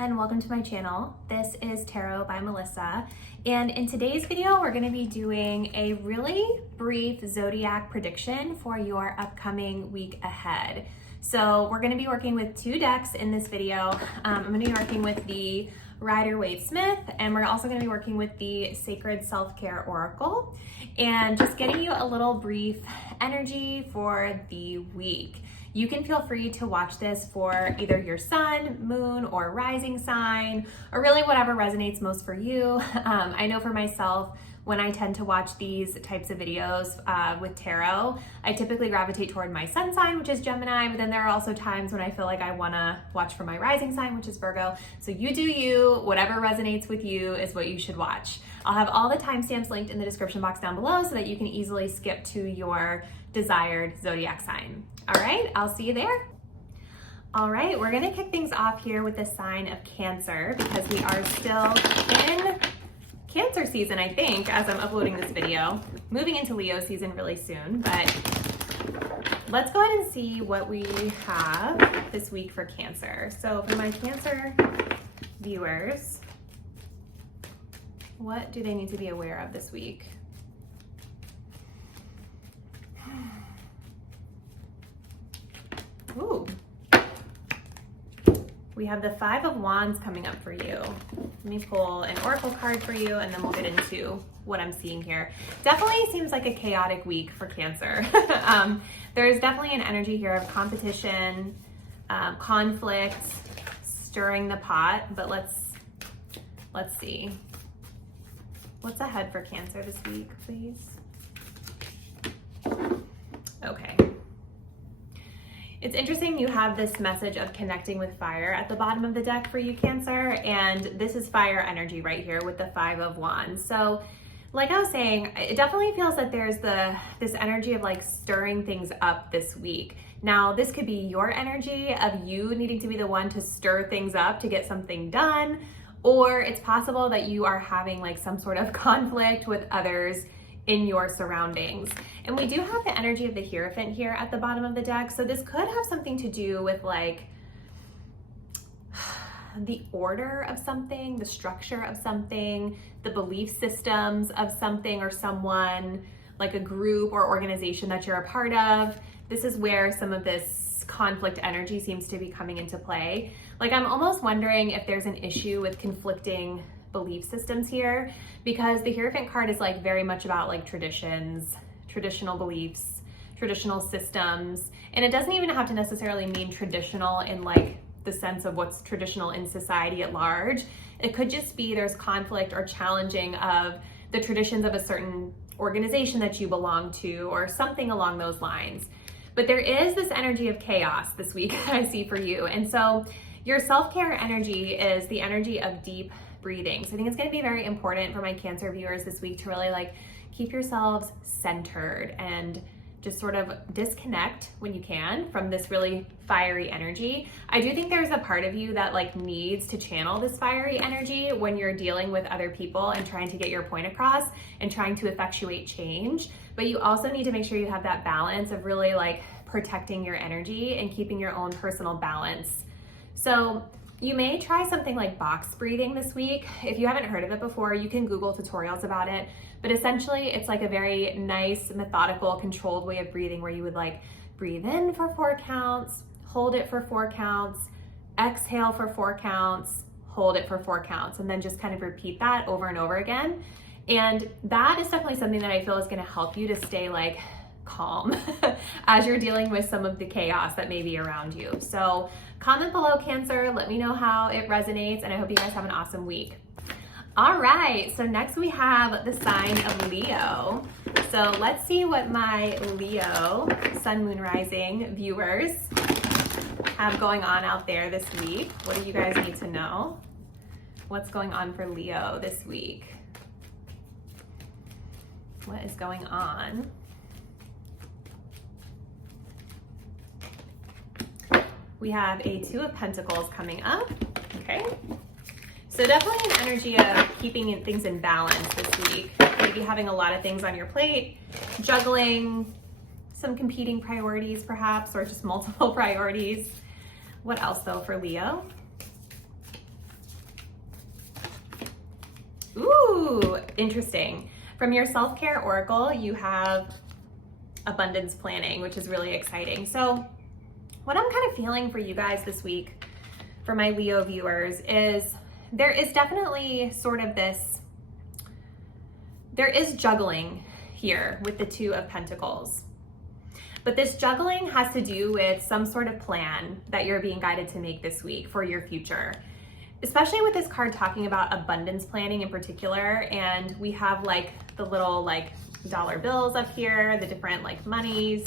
and welcome to my channel. This is Tarot by Melissa, and in today's video we're going to be doing a really brief zodiac prediction for your upcoming week ahead. So we're going to be working with two decks in this video. I'm going to be working with the Rider-Waite Smith, and we're also going to be working with the Sacred Self-Care Oracle, and just getting you a little brief energy for the week. You can feel free to watch this for either your sun, moon, or rising sign, or really whatever resonates most for you. I know for myself, when I tend to watch these types of videos with tarot, I typically gravitate toward my sun sign, which is Gemini, but then there are also times when I feel like I wanna watch for my rising sign, which is Virgo. So you do you, whatever resonates with you is what you should watch. I'll have all the timestamps linked in the description box down below so that you can easily skip to your desired zodiac sign. All right, I'll see you there. All right, we're gonna kick things off here with the sign of Cancer because we are still in Cancer season, I think, as I'm uploading this video. Moving into Leo season really soon, but let's go ahead and see what we have this week for Cancer. So for my Cancer viewers, what do they need to be aware of this week? Ooh. We have the Five of Wands coming up for you. Let me pull an oracle card for you and then we'll get into what I'm seeing here. Definitely seems like a chaotic week for Cancer. There's definitely an energy here of competition, conflict, stirring the pot, but let's see. What's ahead for Cancer this week, please? Okay. It's interesting you have this message of connecting with fire at the bottom of the deck for you, Cancer, and this is fire energy right here with the Five of Wands. So like I was saying, it definitely feels that there's this energy of like stirring things up this week. Now, this could be your energy of you needing to be the one to stir things up to get something done, or it's possible that you are having like some sort of conflict with others in your surroundings. And we do have the energy of the Hierophant here at the bottom of the deck. So this could have something to do with like the order of something, the structure of something, the belief systems of something or someone, like a group or organization that you're a part of. This is where some of this conflict energy seems to be coming into play. Like I'm almost wondering if there's an issue with conflicting belief systems here, because the Hierophant card is like very much about like traditions, traditional beliefs, traditional systems, and it doesn't even have to necessarily mean traditional in like the sense of what's traditional in society at large. It could just be there's conflict or challenging of the traditions of a certain organization that you belong to or something along those lines. But there is this energy of chaos this week I see for you, and so your self-care energy is the energy of deep breathing. So I think it's going to be very important for my Cancer viewers this week to really like keep yourselves centered and just sort of disconnect when you can from this really fiery energy. I do think there's a part of you that like needs to channel this fiery energy when you're dealing with other people and trying to get your point across and trying to effectuate change. But you also need to make sure you have that balance of really like protecting your energy and keeping your own personal balance. So you may try something like box breathing this week. If you haven't heard of it before, you can Google tutorials about it. But essentially, it's like a very nice, methodical, controlled way of breathing where you would like breathe in for 4 counts, hold it for 4 counts, exhale for 4 counts, hold it for 4 counts, and then just kind of repeat that over and over again. And that is definitely something that I feel is gonna help you to stay like calm as you're dealing with some of the chaos that may be around you. So comment below, Cancer, let me know how it resonates, and I hope you guys have an awesome week. All right, so next we have the sign of Leo. So let's see what my Leo Sun, Moon, Rising viewers have going on out there this week. What do you guys need to know? What's going on for Leo this week? What is going on? We have a Two of Pentacles coming up, okay? So definitely an energy of keeping things in balance this week. Maybe having a lot of things on your plate, juggling some competing priorities perhaps, or just multiple priorities. What else though for Leo? Ooh, interesting. From your self-care oracle, you have abundance planning, which is really exciting. So what I'm kind of feeling for you guys this week, for my Leo viewers, is there is definitely sort of this, there is juggling here with the Two of Pentacles. But this juggling has to do with some sort of plan that you're being guided to make this week for your future. Especially with this card talking about abundance planning in particular, and we have like the little like dollar bills up here, the different like monies,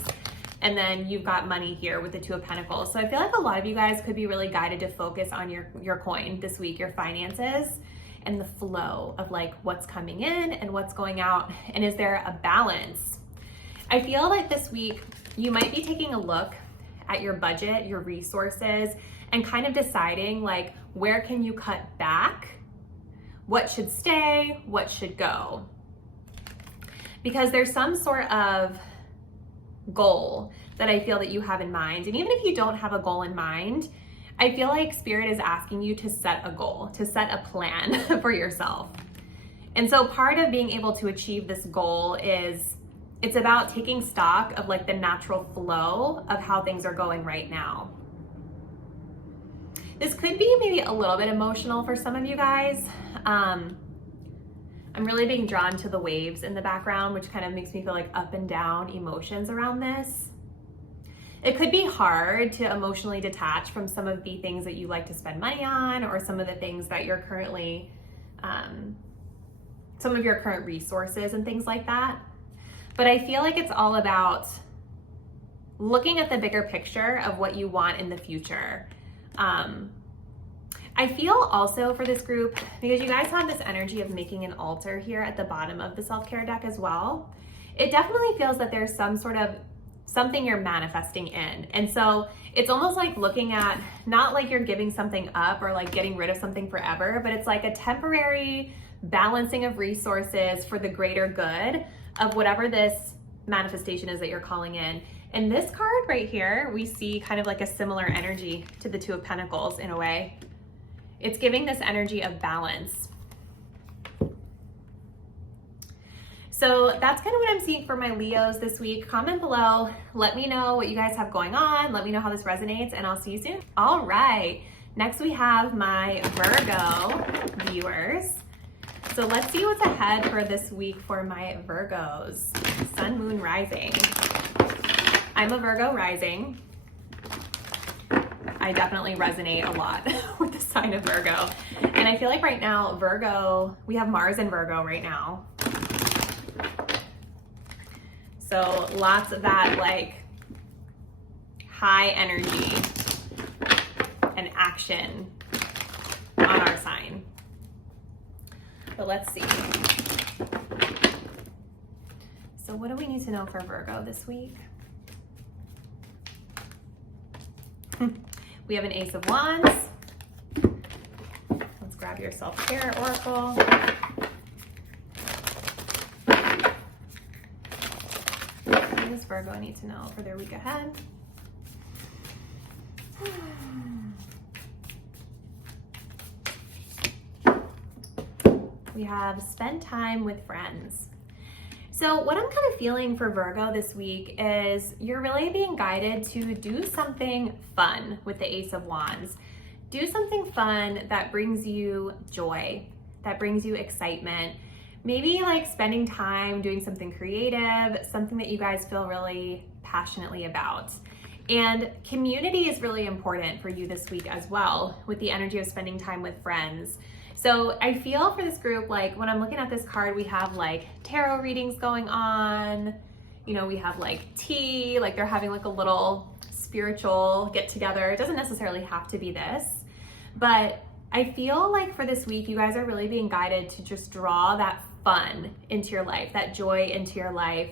and then you've got money here with the Two of Pentacles. So I feel like a lot of you guys could be really guided to focus on your coin this week, your finances, and the flow of like what's coming in and what's going out, and is there a balance? I feel like this week you might be taking a look at your budget, your resources, and kind of deciding like, where can you cut back? What should stay? What should go? Because there's some sort of goal that I feel that you have in mind. And even if you don't have a goal in mind, I feel like Spirit is asking you to set a goal, to set a plan for yourself. And so part of being able to achieve this goal is, it's about taking stock of like the natural flow of how things are going right now. This could be maybe a little bit emotional for some of you guys. I'm really being drawn to the waves in the background, which kind of makes me feel like up and down emotions around this. It could be hard to emotionally detach from some of the things that you like to spend money on, or some of the things that you're currently, some of your current resources and things like that. But I feel like it's all about looking at the bigger picture of what you want in the future. I feel also for this group, because you guys have this energy of making an altar here at the bottom of the self-care deck as well, it definitely feels that there's some sort of something you're manifesting in. And so it's almost like looking at, not like you're giving something up or like getting rid of something forever, but it's like a temporary balancing of resources for the greater good of whatever this manifestation is that you're calling in. And this card right here, we see kind of like a similar energy to the Two of Pentacles in a way. It's giving this energy of balance. So that's kind of what I'm seeing for my Leos this week. Comment below, let me know what you guys have going on. Let me know how this resonates, and I'll see you soon. All right, next we have my Virgo viewers. So let's see what's ahead for this week for my Virgos. Sun, Moon, Rising. I'm a Virgo rising. I definitely resonate a lot with the sign of Virgo. And I feel like right now, Virgo, we have Mars in Virgo right now. So lots of that like high energy and action on our sign. But let's see. So what do we need to know for Virgo this week? We have an Ace of Wands. Let's grab your self-care oracle. What does Virgo need to know for their week ahead? We have spend time with friends. So what I'm kind of feeling for Virgo this week is you're really being guided to do something fun with the Ace of Wands. Do something fun that brings you joy, that brings you excitement. Maybe like spending time doing something creative, something that you guys feel really passionately about. And community is really important for you this week as well, with the energy of spending time with friends. So I feel for this group, like when I'm looking at this card, we have like tarot readings going on, you know, we have like tea, like they're having like a little spiritual get together. It doesn't necessarily have to be this, but I feel like for this week, you guys are really being guided to just draw that fun into your life, that joy into your life,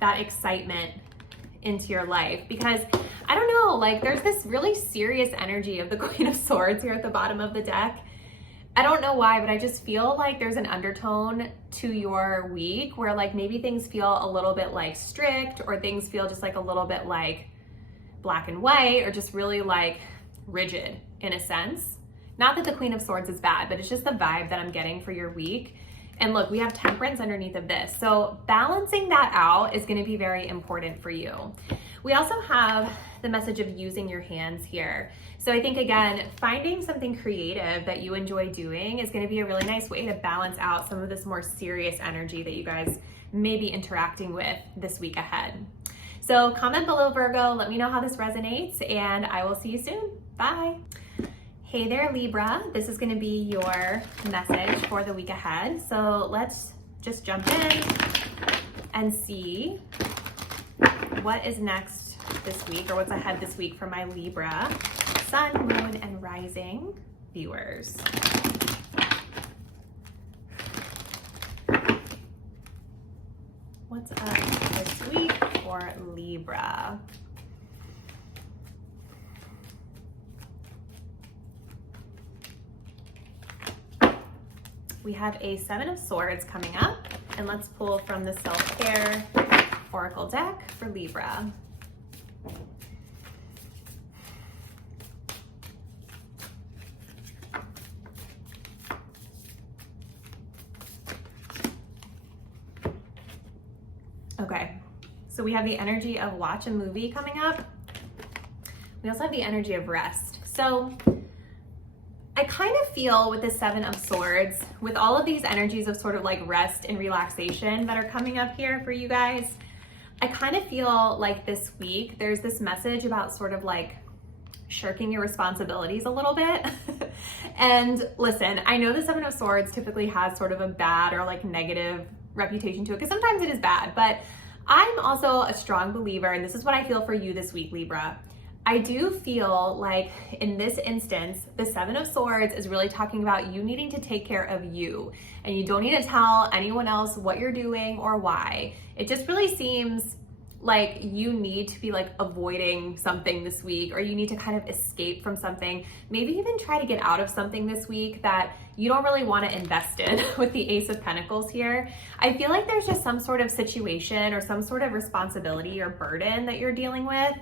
that excitement into your life. Because I don't know, like there's this really serious energy of the Queen of Swords here at the bottom of the deck. I don't know why, but I just feel like there's an undertone to your week where like maybe things feel a little bit like strict, or things feel just like a little bit like black and white, or just really like rigid in a sense. Not that the Queen of Swords is bad, but it's just the vibe that I'm getting for your week. And look, we have Temperance underneath of this. So balancing that out is going to be very important for you. We also have the message of using your hands here. So I think, again, finding something creative that you enjoy doing is going to be a really nice way to balance out some of this more serious energy that you guys may be interacting with this week ahead. So comment below, Virgo. Let me know how this resonates, and I will see you soon. Bye. Hey there, Libra. This is going to be your message for the week ahead. So let's just jump in and see what is next this week, or what's ahead this week for my Libra Sun, Moon, and Rising viewers. What's up this week for Libra? We have a Seven of Swords coming up, and let's pull from the Self-Care Oracle deck for Libra. Okay, so we have the energy of watch a movie coming up. We also have the energy of rest. So I kind of feel with the Seven of Swords, with all of these energies of sort of like rest and relaxation that are coming up here for you guys, I kind of feel like this week there's this message about sort of like shirking your responsibilities a little bit. And listen, I know the Seven of Swords typically has sort of a bad or like negative reputation to it, because sometimes it is bad, but I'm also a strong believer, and this is what I feel for you this week, Libra. I do feel like in this instance, the Seven of Swords is really talking about you needing to take care of you, and you don't need to tell anyone else what you're doing or why. It just really seems like you need to be like avoiding something this week, or you need to kind of escape from something, maybe even try to get out of something this week that you don't really want to invest in with the Ace of Pentacles here. I feel like there's just some sort of situation or some sort of responsibility or burden that you're dealing with.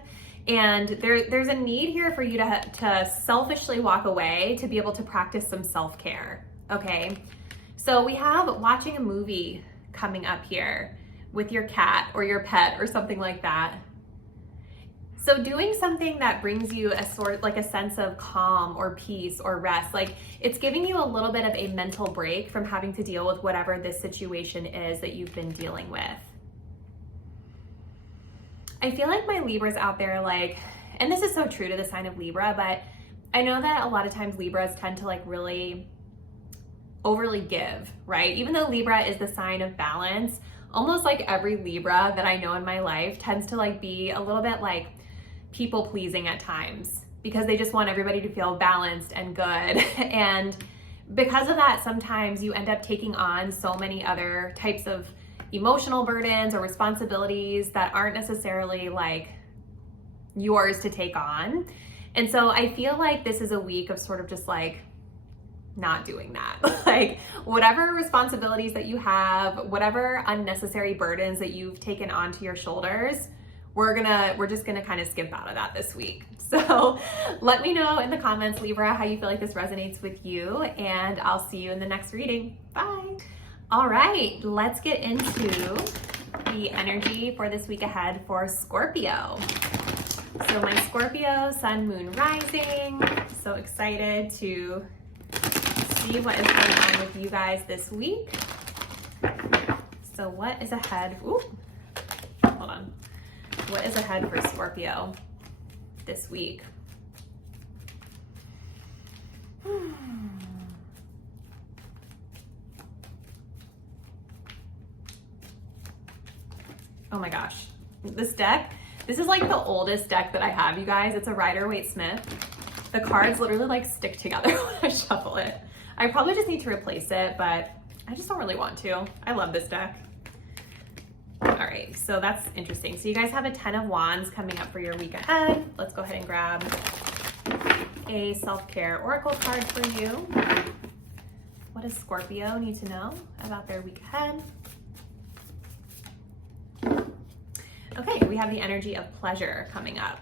And there's a need here for you to selfishly walk away to be able to practice some self-care, okay? So we have watching a movie coming up here with your cat or your pet or something like that. So doing something that brings you a sort like a sense of calm or peace or rest, like it's giving you a little bit of a mental break from having to deal with whatever this situation is that you've been dealing with. I feel like my Libras out there, like, and this is so true to the sign of Libra, but I know that a lot of times Libras tend to like really overly give, right? Even though Libra is the sign of balance, almost like every Libra that I know in my life tends to like be a little bit like people pleasing at times, because they just want everybody to feel balanced and good. And because of that, sometimes you end up taking on so many other types of emotional burdens or responsibilities that aren't necessarily like yours to take on. And so I feel like this is a week of sort of just like not doing that. Like whatever responsibilities that you have, whatever unnecessary burdens that you've taken onto your shoulders, we're just gonna kind of skip out of that this week. So let me know in the comments, Libra, how you feel like this resonates with you, and I'll see you in the next reading. Bye. All right, let's get into the energy for this week ahead for Scorpio. So my Scorpio, Sun, Moon, Rising. So excited to see what is going on with you guys this week. So what is ahead? Ooh, hold on. What is ahead for Scorpio this week? Oh my gosh, this deck, this is like the oldest deck that I have, you guys. It's a Rider-Waite Smith. The cards literally like stick together when I shuffle it. I probably just need to replace it, but I just don't really want to. I love this deck. All right, so that's interesting. So you guys have a 10 of Wands coming up for your week ahead. Let's go ahead and grab a self-care oracle card for you. What does Scorpio need to know about their week ahead? Okay, we have the energy of pleasure coming up.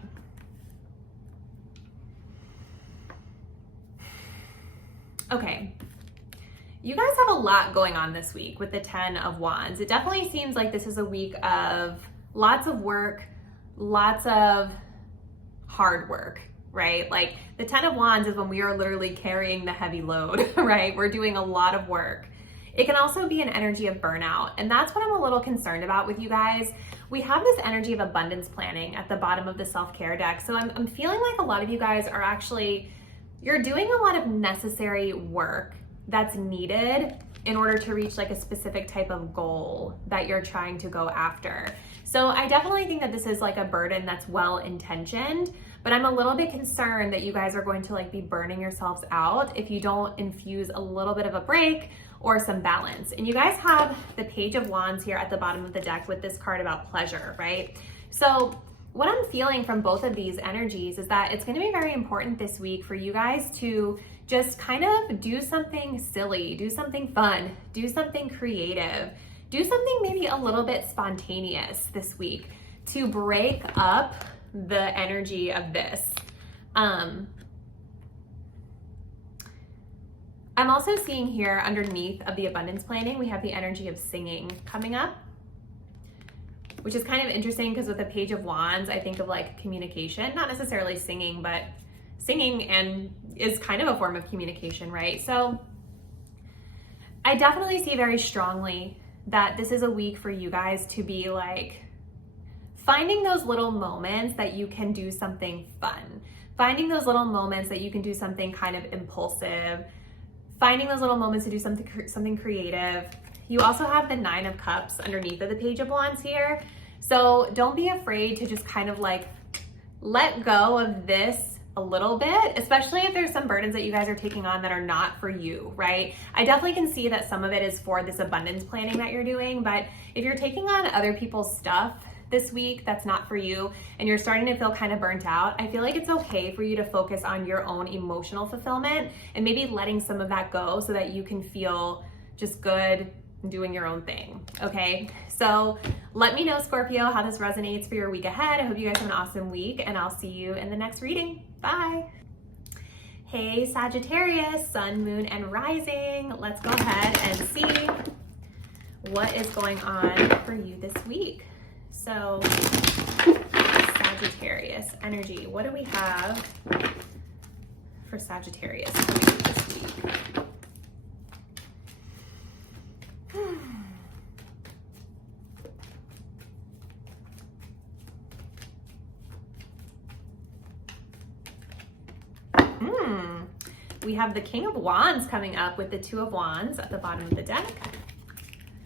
Okay. You guys have a lot going on this week with the 10 of Wands. It definitely seems like this is a week of lots of work, lots of hard work, right? Like the 10 of Wands is when we are literally carrying the heavy load, right? We're doing a lot of work. It can also be an energy of burnout, and that's what I'm a little concerned about with you guys. We have this energy of abundance planning at the bottom of the self-care deck, so I'm feeling like a lot of you guys are actually, you're doing a lot of necessary work that's needed in order to reach like a specific type of goal that you're trying to go after. So I definitely think that this is like a burden that's well-intentioned, but I'm a little bit concerned that you guys are going to like be burning yourselves out if you don't infuse a little bit of a break or some balance. And you guys have the Page of Wands here at the bottom of the deck with this card about pleasure, right? So what I'm feeling from both of these energies is that it's going to be very important this week for you guys to just kind of do something silly, do something fun, do something creative, do something maybe a little bit spontaneous this week to break up the energy of this. I'm also seeing here underneath of the abundance planning, we have the energy of singing coming up, which is kind of interesting because with the Page of Wands, I think of like communication, not necessarily singing, but singing and is kind of a form of communication, right? So I definitely see very strongly that this is a week for you guys to be like finding those little moments that you can do something fun, finding those little moments that you can do something kind of impulsive, finding those little moments to do something creative. You also have the 9 of Cups underneath of the Page of Wands here. So don't be afraid to just kind of like let go of this a little bit, especially if there's some burdens that you guys are taking on that are not for you, right? I definitely can see that some of it is for this abundance planning that you're doing, but if you're taking on other people's stuff this week that's not for you and you're starting to feel kind of burnt out, I feel like it's okay for you to focus on your own emotional fulfillment and maybe letting some of that go so that you can feel just good doing your own thing, okay? So let me know, Scorpio, how this resonates for your week ahead. I hope you guys have an awesome week, and I'll see you in the next reading. Bye. Hey, Sagittarius, Sun, Moon, and Rising. Let's go ahead and see what is going on for you this week. So, Sagittarius energy. What do we have for Sagittarius this week? We have the King of Wands coming up with the 2 of Wands at the bottom of the deck.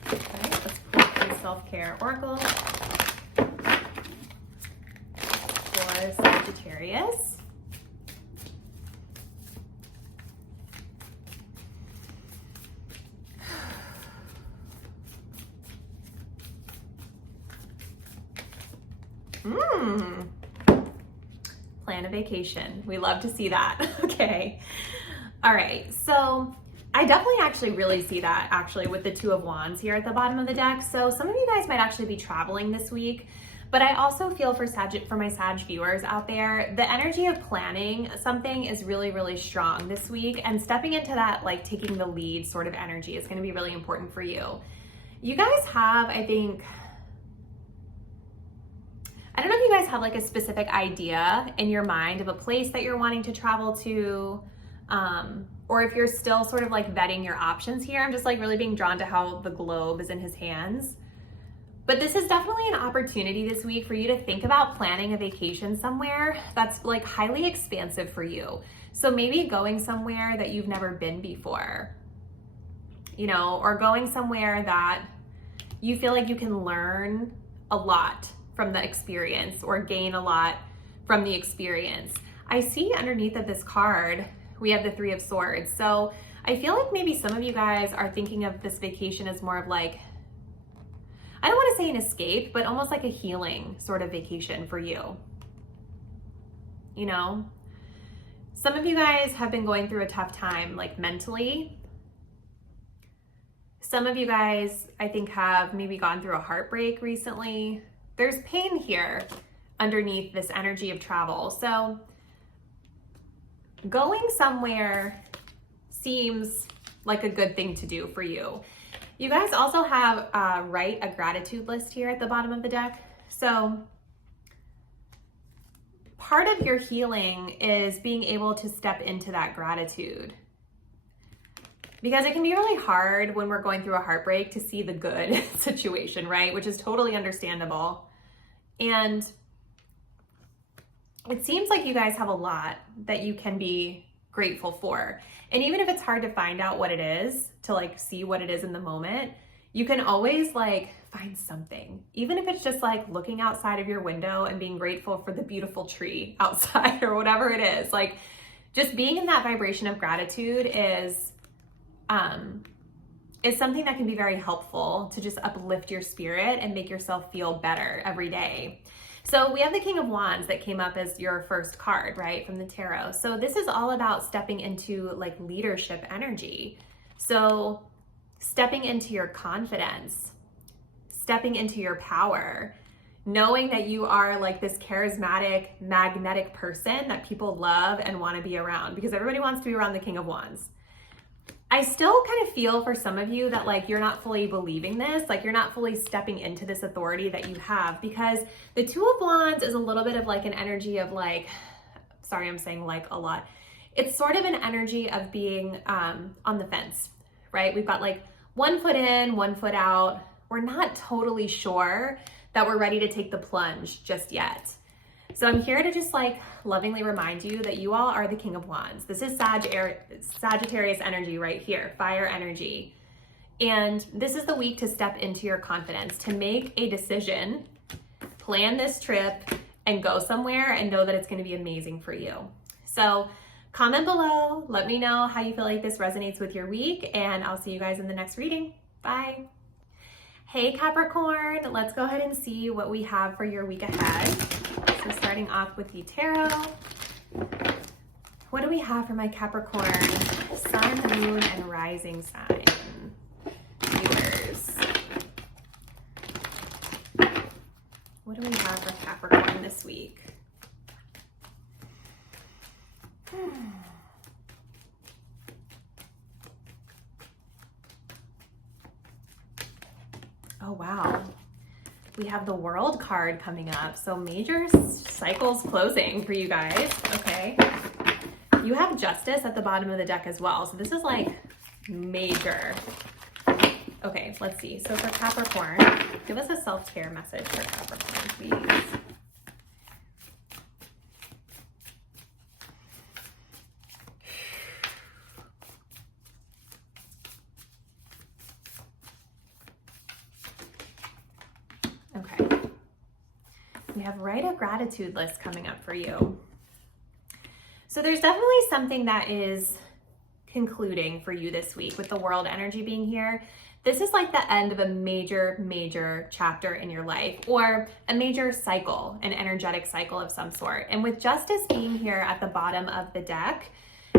Okay, let's pull up the self-care oracle for Sagittarius. Plan a vacation. We love to see that. Okay. All right. So I definitely actually really see that actually with the 2 of Wands here at the bottom of the deck. So some of you guys might actually be traveling this week, but I also feel for my Sag viewers out there, the energy of planning something is really, really strong this week, and stepping into that, like taking the lead sort of energy is going to be really important for you. You guys have, I think, I don't know if you guys have like a specific idea in your mind of a place that you're wanting to travel to, or if you're still sort of like vetting your options here. I'm just like really being drawn to how the globe is in his hands. But this is definitely an opportunity this week for you to think about planning a vacation somewhere that's like highly expansive for you. So maybe going somewhere that you've never been before, you know, or going somewhere that you feel like you can learn a lot from the experience or gain a lot from the experience. I see underneath of this card, we have the 3 of Swords. So I feel like maybe some of you guys are thinking of this vacation as more of like, I don't want to say an escape, but almost like a healing sort of vacation for you. You know, some of you guys have been going through a tough time, like mentally. Some of you guys, I think, have maybe gone through a heartbreak recently. There's pain here underneath this energy of travel. So going somewhere seems like a good thing to do for you. You guys also have write a gratitude list here at the bottom of the deck. So part of your healing is being able to step into that gratitude, because it can be really hard when we're going through a heartbreak to see the good situation, right? Which is totally understandable. And it seems like you guys have a lot that you can be grateful for. And even if it's hard to find out what it is, to like see what it is in the moment, you can always like find something. Even if it's just like looking outside of your window and being grateful for the beautiful tree outside or whatever it is. Like just being in that vibration of gratitude is something that can be very helpful to just uplift your spirit and make yourself feel better every day. So we have the King of Wands that came up as your first card, right, from the tarot. So this is all about stepping into like leadership energy. So stepping into your confidence, stepping into your power, knowing that you are like this charismatic, magnetic person that people love and want to be around, because everybody wants to be around the King of Wands. I still kind of feel for some of you that like you're not fully believing this, like you're not fully stepping into this authority that you have, because the Two of Wands is a little bit of like an energy of like, sorry, I'm saying like a lot. It's sort of an energy of being on the fence, right? We've got like 1 foot in, 1 foot out. We're not totally sure that we're ready to take the plunge just yet. So I'm here to just like lovingly remind you that you all are the King of Wands. This is Sagittarius energy right here, fire energy. And this is the week to step into your confidence, to make a decision, plan this trip, and go somewhere and know that it's going to be amazing for you. So comment below, let me know how you feel like this resonates with your week, and I'll see you guys in the next reading. Bye. Hey Capricorn, let's go ahead and see what we have for your week ahead. So starting off with the tarot, what do we have for my Capricorn sun, moon, and rising sign viewers? What do we have for Capricorn this week? Oh, wow. We have the World card coming up. So major cycles closing for you guys. Okay. You have Justice at the bottom of the deck as well. So this is like major. Okay, let's see. So for Capricorn, give us a self-care message for Capricorn, please. We have write a gratitude list coming up for you. So there's definitely something that is concluding for you this week with the World energy being here. This is like the end of a major chapter in your life, or a major cycle, an energetic cycle of some sort. And with Justice being here at the bottom of the deck,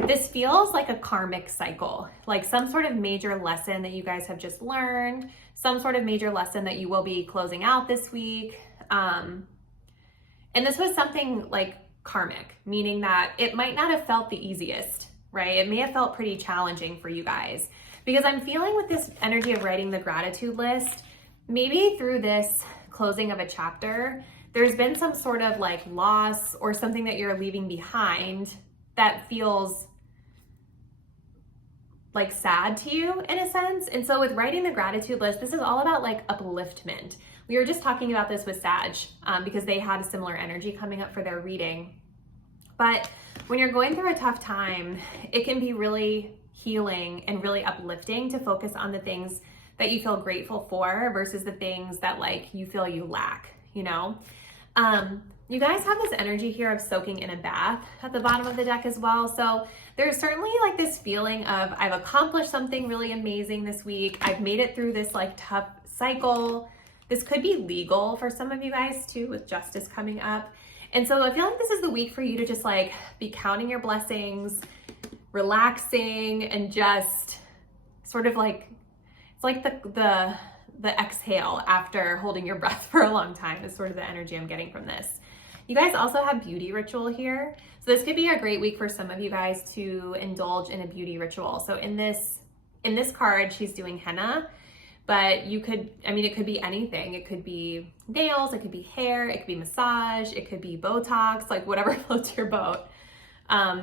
this feels like a karmic cycle, like some sort of major lesson that you guys have just learned, some sort of major lesson that you will be closing out this week. And this was something like karmic, meaning that it might not have felt the easiest, right? It may have felt pretty challenging for you guys, because I'm feeling with this energy of writing the gratitude list, maybe through this closing of a chapter, there's been some sort of like loss or something that you're leaving behind that feels like sad to you in a sense. And so with writing the gratitude list, this is all about like upliftment. We were just talking about this with Sag because they had a similar energy coming up for their reading. But when you're going through a tough time, it can be really healing and really uplifting to focus on the things that you feel grateful for versus the things that like you feel you lack, you know? You guys have this energy here of soaking in a bath at the bottom of the deck as well. So there's certainly like this feeling of I've accomplished something really amazing this week. I've made it through this like tough cycle. This could be legal for some of you guys too, with Justice coming up. And so I feel like this is the week for you to just like be counting your blessings, relaxing, and just sort of like, it's like the exhale after holding your breath for a long time is sort of the energy I'm getting from this. You guys also have beauty ritual here. So this could be a great week for some of you guys to indulge in a beauty ritual. So in this card, she's doing henna, but you could, I mean, it could be anything. It could be nails, it could be hair, it could be massage, it could be Botox, like whatever floats your boat.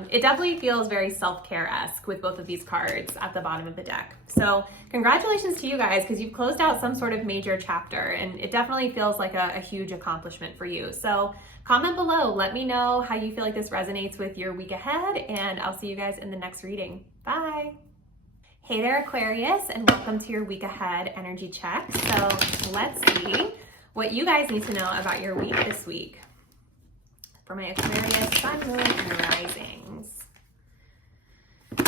It definitely feels very self-care-esque with both of these cards at the bottom of the deck. So congratulations to you guys, because you've closed out some sort of major chapter, and it definitely feels like a huge accomplishment for you. So comment below, let me know how you feel like this resonates with your week ahead, and I'll see you guys in the next reading. Bye. Hey there, Aquarius, and welcome to your week ahead energy check. So let's see what you guys need to know about your week this week. For my Aquarius, Sun, Moon, and Risings. What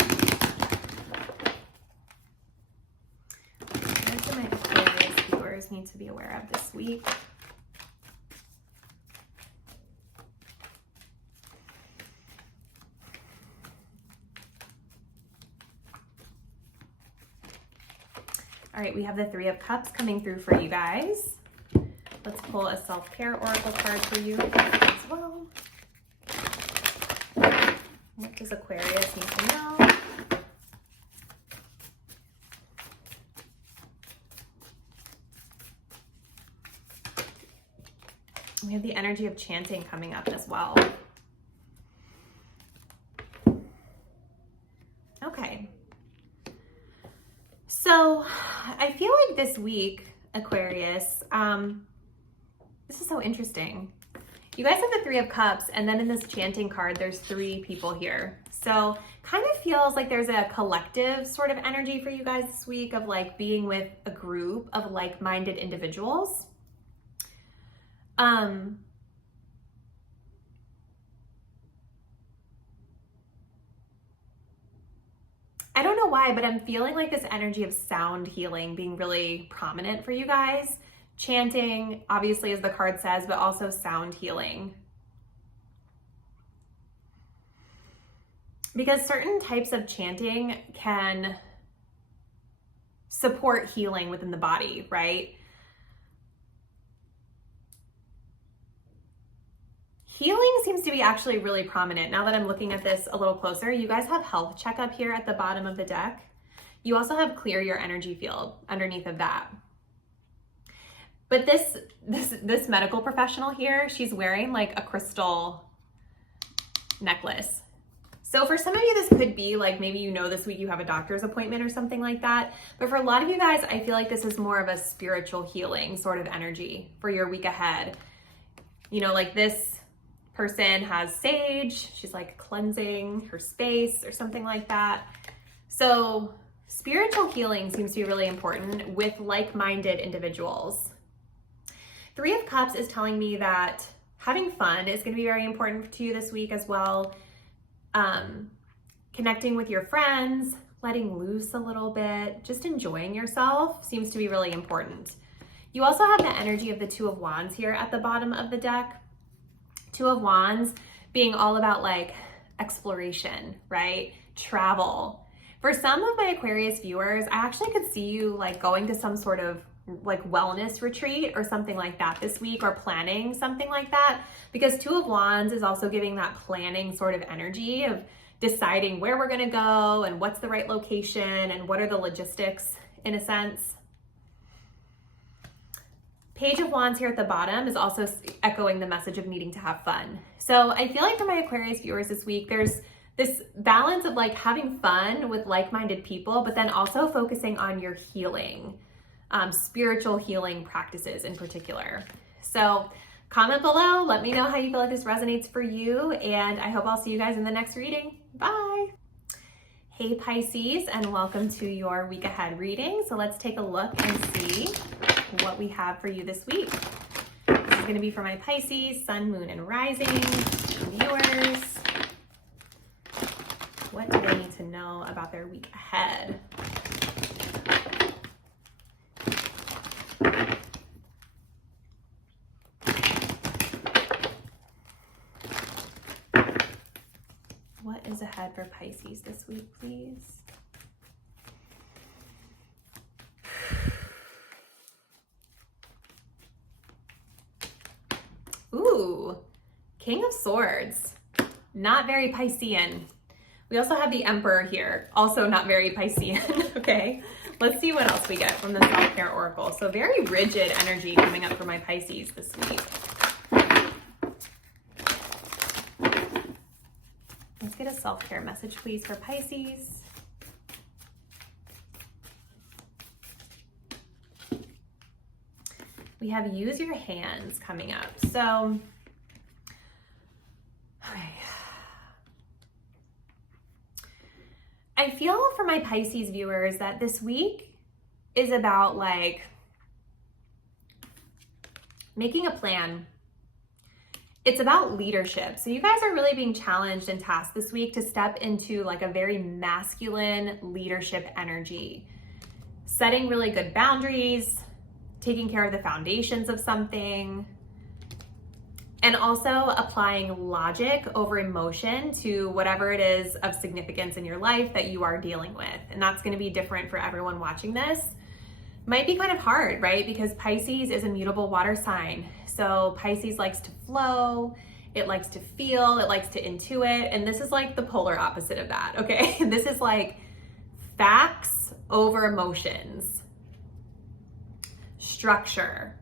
do my Aquarius viewers need to be aware of this week? All right, we have the Three of Cups coming through for you guys. Let's pull a self-care oracle card for you as well. What does Aquarius need to know? We have the energy of chanting coming up as well. Okay. So I feel like this week, Aquarius, this is so interesting. You guys have the Three of Cups, and then in this chanting card, there's 3 people here. So kind of feels like there's a collective sort of energy for you guys this week of like being with a group of like-minded individuals. I don't know why, but I'm feeling like this energy of sound healing being really prominent for you guys. Chanting, obviously, as the card says, but also sound healing. Because certain types of chanting can support healing within the body, right? Healing seems to be actually really prominent. Now that I'm looking at this a little closer, you guys have health checkup here at the bottom of the deck. You also have clear your energy field underneath of that. But this medical professional here, she's wearing like a crystal necklace. So for some of you, this could be like, maybe you know this week you have a doctor's appointment or something like that. But for a lot of you guys, I feel like this is more of a spiritual healing sort of energy for your week ahead. You know, like this person has sage, she's like cleansing her space or something like that. So spiritual healing seems to be really important with like-minded individuals. Three of Cups is telling me that having fun is going to be very important to you this week as well. Connecting with your friends, letting loose a little bit, just enjoying yourself seems to be really important. You also have the energy of the Two of Wands here at the bottom of the deck. Two of Wands being all about like exploration, right? Travel. For some of my Aquarius viewers, I actually could see you like going to some sort of like wellness retreat or something like that this week, or planning something like that, because Two of Wands is also giving that planning sort of energy of deciding where we're going to go and what's the right location and what are the logistics in a sense. Page of Wands here at the bottom is also echoing the message of needing to have fun. So I feel like for my Aquarius viewers this week, there's this balance of like having fun with like-minded people, but then also focusing on your healing. Spiritual healing practices in particular. So comment below, let me know how you feel like this resonates for you, and I hope I'll see you guys in the next reading. Bye. Hey Pisces, and welcome to your week ahead reading. So let's take a look and see what we have for you this week. This is going to be for my Pisces, Sun, Moon, and Rising viewers. What do they need to know about their week ahead? What is ahead for Pisces this week, please? Ooh, King of Swords, not very Piscean. We also have the Emperor here, also not very Piscean, okay? Let's see what else we get from the Self-Care Oracle. So very rigid energy coming up for my Pisces this week. Let's get a self-care message, please, for Pisces. We have use your hands coming up. So, okay. I feel for my Pisces viewers that this week is about like making a plan. It's about leadership. So you guys are really being challenged and tasked this week to step into like a very masculine leadership energy, setting really good boundaries, taking care of the foundations of something, and also applying logic over emotion to whatever it is of significance in your life that you are dealing with. And that's going to be different for everyone watching this. Might be kind of hard, right? Because Pisces is a mutable water sign. So Pisces likes to flow, it likes to feel, it likes to intuit. And this is like the polar opposite of that, okay? This is like facts over emotions, structure.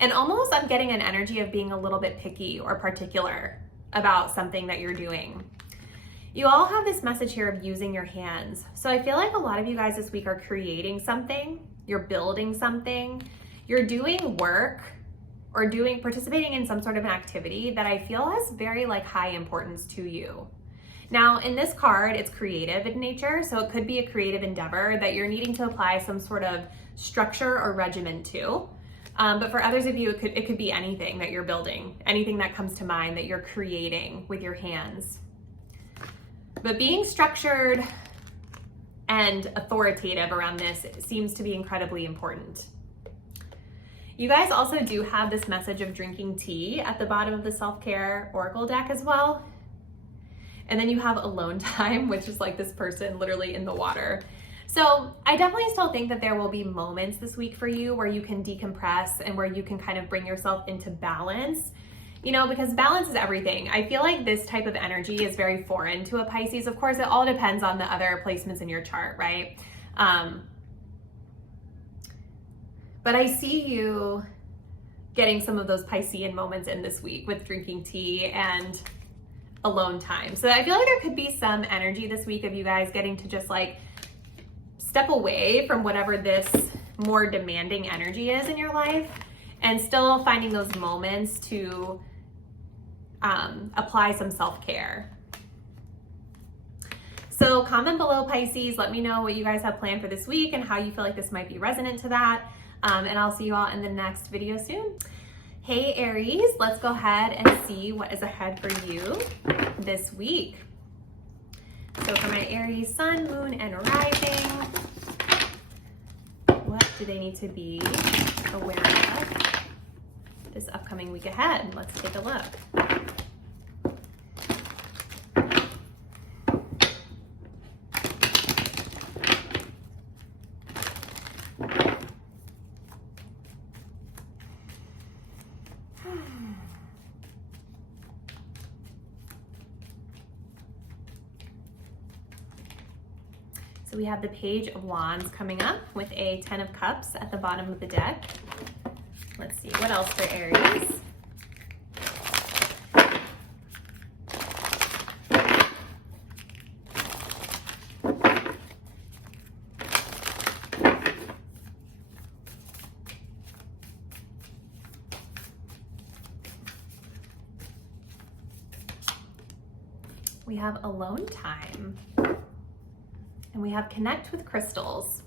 And almost I'm getting an energy of being a little bit picky or particular about something that you're doing. You all have this message here of using your hands. So I feel like a lot of you guys this week are creating something, you're building something, you're doing work or participating in some sort of an activity that I feel has very like high importance to you. Now in this card, it's creative in nature. So it could be a creative endeavor that you're needing to apply some sort of structure or regimen to. But for others of you, it could be anything that you're building, anything that comes to mind that you're creating with your hands. But being structured and authoritative around this seems to be incredibly important. You guys also do have this message of drinking tea at the bottom of the Self-Care Oracle deck as well. And then you have alone time, which is like this person literally in the water. So I definitely still think that there will be moments this week for you where you can decompress and where you can kind of bring yourself into balance, you know, because balance is everything. I feel like this type of energy is very foreign to a Pisces. Of course, it all depends on the other placements in your chart, right? But I see you getting some of those Piscean moments in this week with drinking tea and alone time. So I feel like there could be some energy this week of you guys getting to just like step away from whatever this more demanding energy is in your life and still finding those moments to apply some self-care. So comment below, Pisces. Let me know what you guys have planned for this week and how you feel like this might be resonant to that. And I'll see you all in the next video soon. Hey Aries, let's go ahead and see what is ahead for you this week. So for my Aries sun, moon, and rising, what do they need to be aware of this upcoming week ahead? Let's take a look. So we have the Page of Wands coming up with a 10 of Cups at the bottom of the deck. Let's see, what else for Aries? We have alone time. And we have connect with crystals.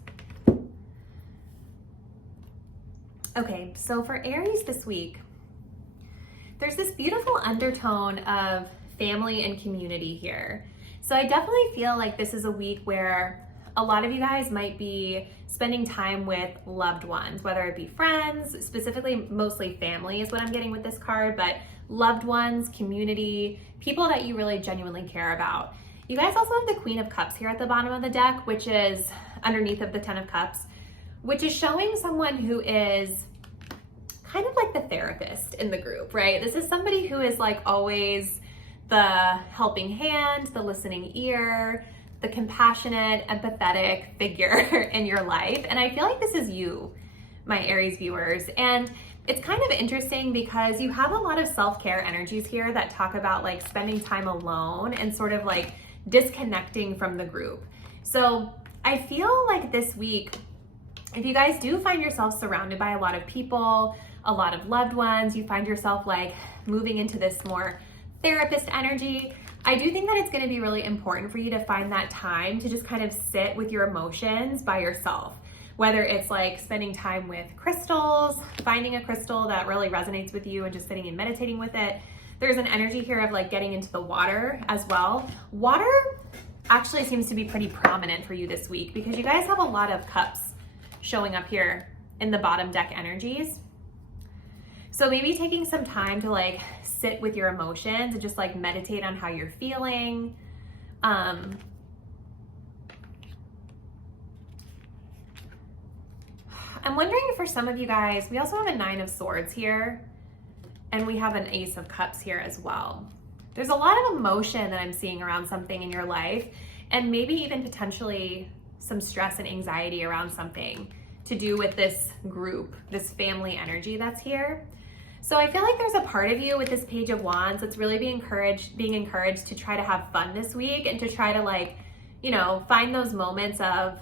Okay, so for Aries this week, there's this beautiful undertone of family and community here. So I definitely feel like this is a week where a lot of you guys might be spending time with loved ones, whether it be friends, specifically mostly family is what I'm getting with this card, but loved ones, community, people that you really genuinely care about. You guys also have the Queen of Cups here at the bottom of the deck, which is underneath of the 10 of Cups, which is showing someone who is kind of like the therapist in the group, right? This is somebody who is like always the helping hand, the listening ear, the compassionate, empathetic figure in your life. And I feel like this is you, my Aries viewers. And it's kind of interesting because you have a lot of self-care energies here that talk about like spending time alone and sort of like disconnecting from the group. So I feel like this week, if you guys do find yourself surrounded by a lot of people, a lot of loved ones, you find yourself like moving into this more therapist energy, I do think that it's going to be really important for you to find that time to just kind of sit with your emotions by yourself. Whether it's like spending time with crystals, finding a crystal that really resonates with you and just sitting and meditating with it. There's an energy here of like getting into the water as well. Water actually seems to be pretty prominent for you this week because you guys have a lot of cups showing up here in the bottom deck energies. So maybe taking some time to like sit with your emotions and just like meditate on how you're feeling. I'm wondering for some of you guys, we also have a 9 of Swords here and we have an Ace of Cups here as well. There's a lot of emotion that I'm seeing around something in your life and maybe even potentially some stress and anxiety around something to do with this group, this family energy that's here. So I feel like there's a part of you with this Page of Wands that's really being encouraged to try to have fun this week and to try to like, you know, find those moments of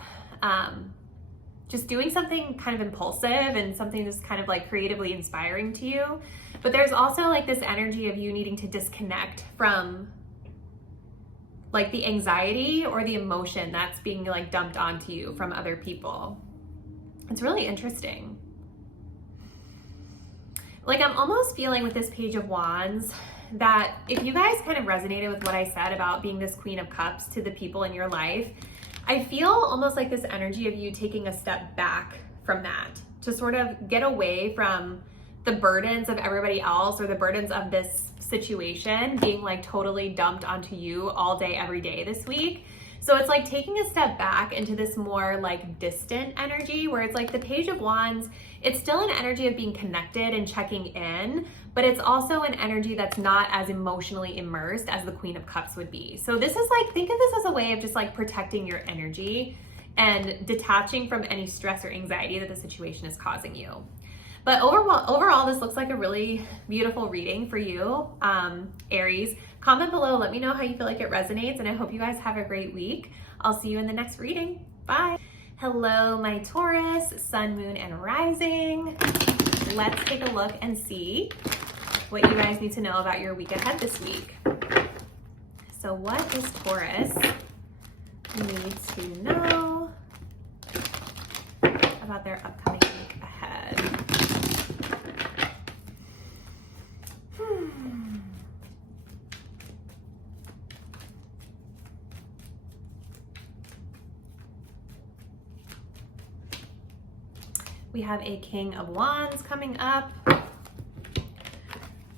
just doing something kind of impulsive and something that's kind of like creatively inspiring to you. But there's also like this energy of you needing to disconnect from like the anxiety or the emotion that's being like dumped onto you from other people. It's really interesting. Like I'm almost feeling with this Page of Wands that if you guys kind of resonated with what I said about being this Queen of Cups to the people in your life, I feel almost like this energy of you taking a step back from that to sort of get away from the burdens of everybody else or the burdens of this situation being like totally dumped onto you all day, every day this week. So it's like taking a step back into this more like distant energy where it's like the Page of Wands, it's still an energy of being connected and checking in, but it's also an energy that's not as emotionally immersed as the Queen of Cups would be. So this is like, think of this as a way of just like protecting your energy and detaching from any stress or anxiety that the situation is causing you. But overall, this looks like a really beautiful reading for you, Aries. Comment below, let me know how you feel like it resonates, and I hope you guys have a great week. I'll see you in the next reading. Bye. Hello, my Taurus, Sun, Moon, and Rising. Let's take a look and see what you guys need to know about your week ahead this week. So what does Taurus need to know about their upcoming week ahead? We have a King of Wands coming up.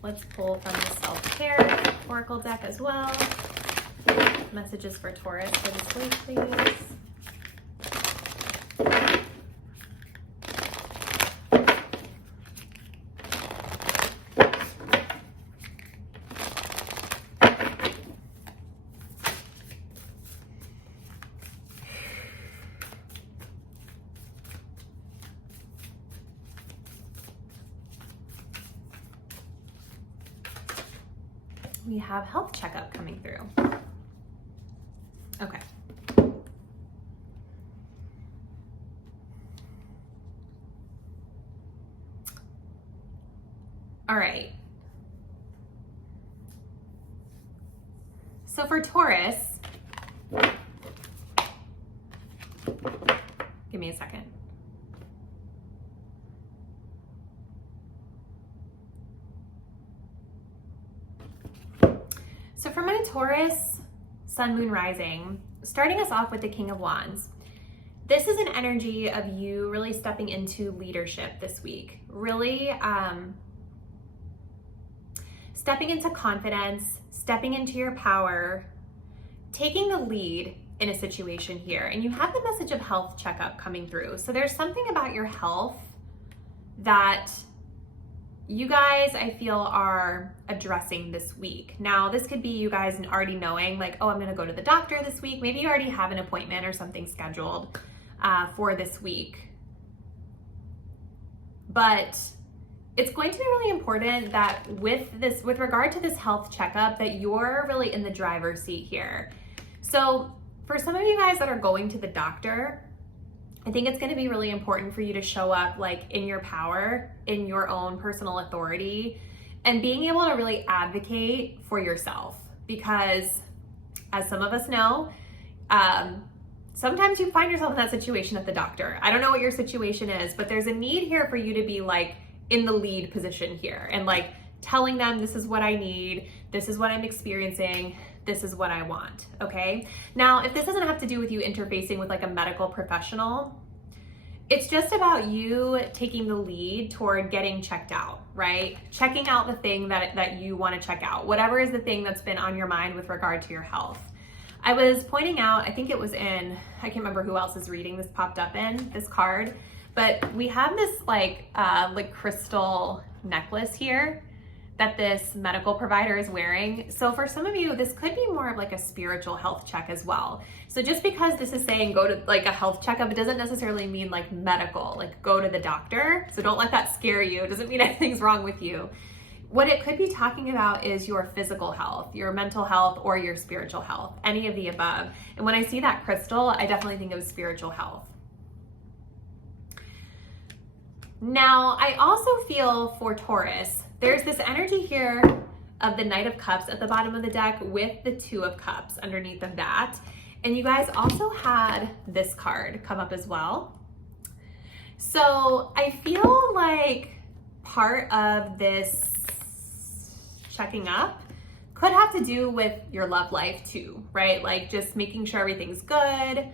Let's pull from the Self-Care Oracle deck as well. Messages for Taurus for this week, please. We have health checkup coming through. Okay. All right. So for Taurus, give me a second. So for my Taurus, Sun, Moon, Rising, starting us off with the King of Wands, this is an energy of you really stepping into leadership this week. Really stepping into confidence, stepping into your power, taking the lead in a situation here. And you have the message of health checkup coming through. So there's something about your health that you guys, I feel, are addressing this week. Now, this could be you guys already knowing like, oh, I'm gonna go to the doctor this week. Maybe you already have an appointment or something scheduled for this week. But it's going to be really important that with regard to this health checkup, that you're really in the driver's seat here. So for some of you guys that are going to the doctor, I think it's going to be really important for you to show up like in your power, in your own personal authority, and being able to really advocate for yourself. Because as some of us know, sometimes you find yourself in that situation at the doctor. I don't know what your situation is, but there's a need here for you to be like in the lead position here and like telling them, this is what I need, this is what I'm experiencing, this is what I want, okay? Now, if this doesn't have to do with you interfacing with like a medical professional, it's just about you taking the lead toward getting checked out, right? Checking out the thing that you want to check out, whatever is the thing that's been on your mind with regard to your health. I was pointing out, I think it was in, I can't remember who else's reading this popped up in, this card, but we have this like crystal necklace here that this medical provider is wearing. So for some of you, this could be more of like a spiritual health check as well. So just because this is saying go to like a health checkup, it doesn't necessarily mean like medical, like go to the doctor. So don't let that scare you. It doesn't mean anything's wrong with you. What it could be talking about is your physical health, your mental health, or your spiritual health, any of the above. And when I see that crystal, I definitely think of spiritual health. Now, I also feel for Taurus, there's this energy here of the Knight of Cups at the bottom of the deck with the Two of Cups underneath of that. And you guys also had this card come up as well. So I feel like part of this checking up could have to do with your love life too, right? Like just making sure everything's good.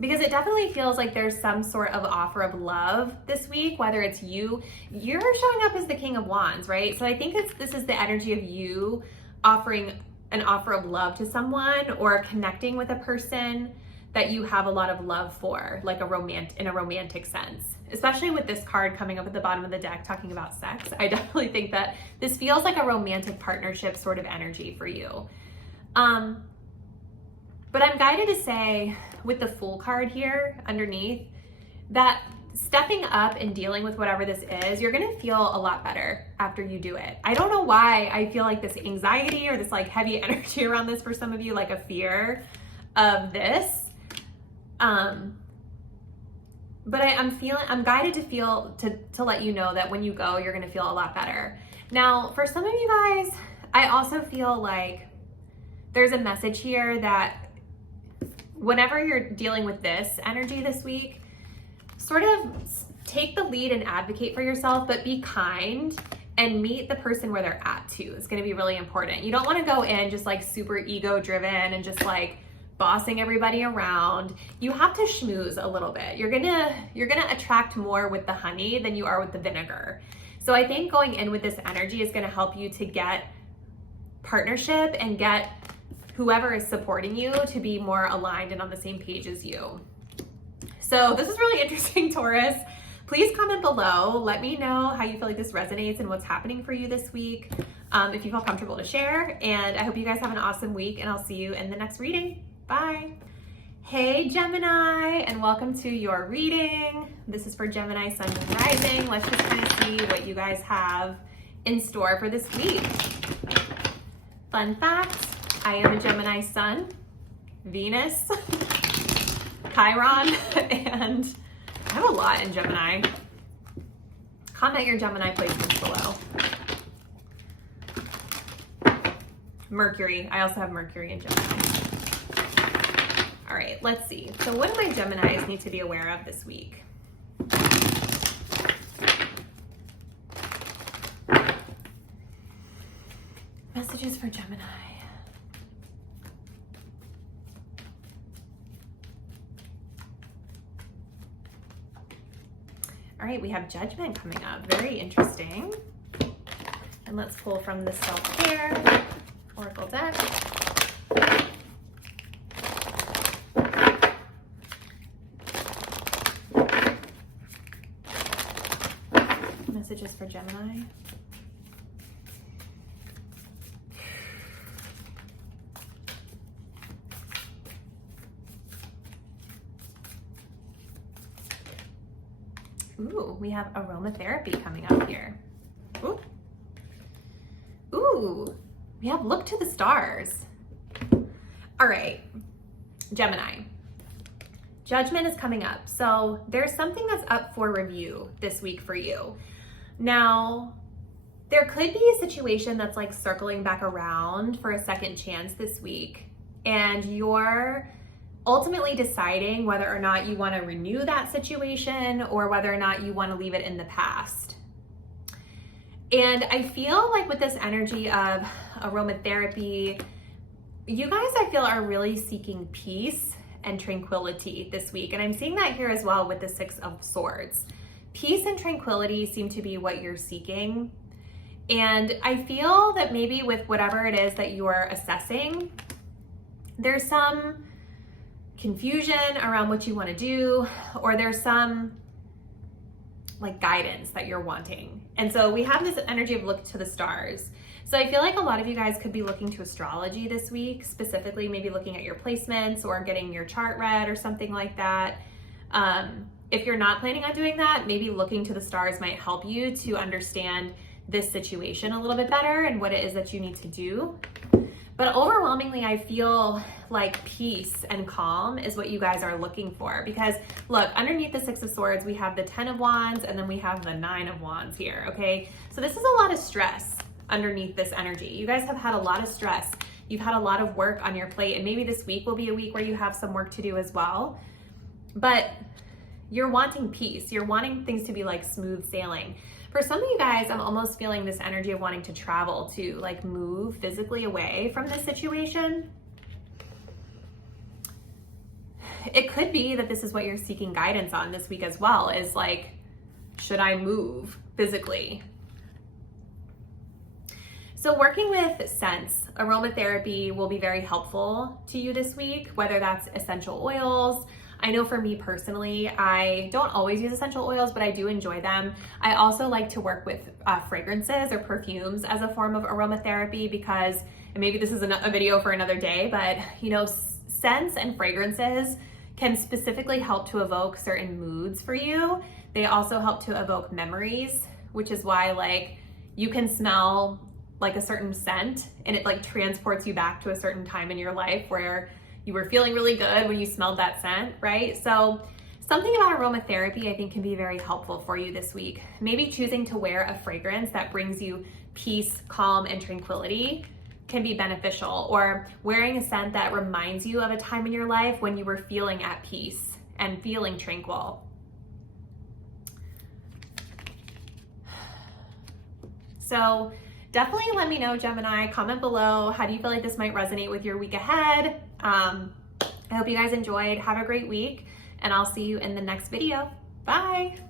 Because it definitely feels like there's some sort of offer of love this week, whether it's you're showing up as the King of Wands, right? So I think this is the energy of you offering an offer of love to someone or connecting with a person that you have a lot of love for, like in a romantic sense. Especially with this card coming up at the bottom of the deck talking about sex. I definitely think that this feels like a romantic partnership sort of energy for you. But I'm guided to say with the Fool card here underneath that stepping up and dealing with whatever this is, you're gonna feel a lot better after you do it. I don't know why I feel like this anxiety or this like heavy energy around this for some of you, like a fear of this. But I'm guided to feel, to let you know that when you go, you're gonna feel a lot better. Now, for some of you guys, I also feel like there's a message here that whenever you're dealing with this energy this week, sort of take the lead and advocate for yourself, but be kind and meet the person where they're at too. It's gonna be really important. You don't wanna go in just like super ego driven and just like bossing everybody around. You have to schmooze a little bit. You're gonna attract more with the honey than you are with the vinegar. So I think going in with this energy is gonna help you to get partnership and get whoever is supporting you to be more aligned and on the same page as you. So this is really interesting, Taurus. Please comment below. Let me know how you feel like this resonates and what's happening for you this week. If you feel comfortable to share. And I hope you guys have an awesome week, and I'll see you in the next reading. Bye. Hey Gemini, and welcome to your reading. This is for Gemini, Sun, and Rising. Let's just kind of see what you guys have in store for this week. Fun fact, I am a Gemini Sun, Venus, Chiron, and I have a lot in Gemini. Comment your Gemini placements below. Mercury, I also have Mercury in Gemini. All right, let's see. So what do my Geminis need to be aware of this week? Messages for Gemini. All right, we have Judgment coming up. Very interesting. And let's pull from the Self-Care Oracle deck. messages for Gemini. Ooh, we have aromatherapy coming up here. Ooh. Ooh, we have look to the stars. All right, Gemini. Judgment is coming up. So there's something that's up for review this week for you. Now, there could be a situation that's like circling back around for a second chance this week, and you're ultimately deciding whether or not you want to renew that situation or whether or not you want to leave it in the past. And I feel like with this energy of aromatherapy, you guys, I feel, are really seeking peace and tranquility this week. And I'm seeing that here as well with the Six of Swords. Peace and tranquility seem to be what you're seeking. And I feel that maybe with whatever it is that you are assessing, there's some confusion around what you want to do, or there's some like guidance that you're wanting. And so we have this energy of look to the stars. So I feel like a lot of you guys could be looking to astrology this week, specifically maybe looking at your placements or getting your chart read or something like that. If you're not planning on doing that, maybe looking to the stars might help you to understand this situation a little bit better and what it is that you need to do. But overwhelmingly, I feel like peace and calm is what you guys are looking for, because look, underneath the Six of Swords, we have the 10 of Wands and then we have the 9 of Wands here, okay? So this is a lot of stress underneath this energy. You guys have had a lot of stress. You've had a lot of work on your plate, and maybe this week will be a week where you have some work to do as well. But you're wanting peace. You're wanting things to be like smooth sailing. For some of you guys, I'm almost feeling this energy of wanting to travel, to like move physically away from this situation. It could be that this is what you're seeking guidance on this week as well, is like, should I move physically? So working with scents, aromatherapy will be very helpful to you this week, whether that's essential oils. I know for me personally, I don't always use essential oils, but I do enjoy them. I also like to work with fragrances or perfumes as a form of aromatherapy, because, and maybe this is a video for another day, but you know, scents and fragrances can specifically help to evoke certain moods for you. They also help to evoke memories, which is why like you can smell like a certain scent and it like transports you back to a certain time in your life where you were feeling really good when you smelled that scent, right? So something about aromatherapy I think can be very helpful for you this week. Maybe choosing to wear a fragrance that brings you peace, calm, and tranquility can be beneficial, or wearing a scent that reminds you of a time in your life when you were feeling at peace and feeling tranquil. So definitely let me know, Gemini. Comment below. How do you feel like this might resonate with your week ahead? I hope you guys enjoyed. Have a great week, and I'll see you in the next video. Bye.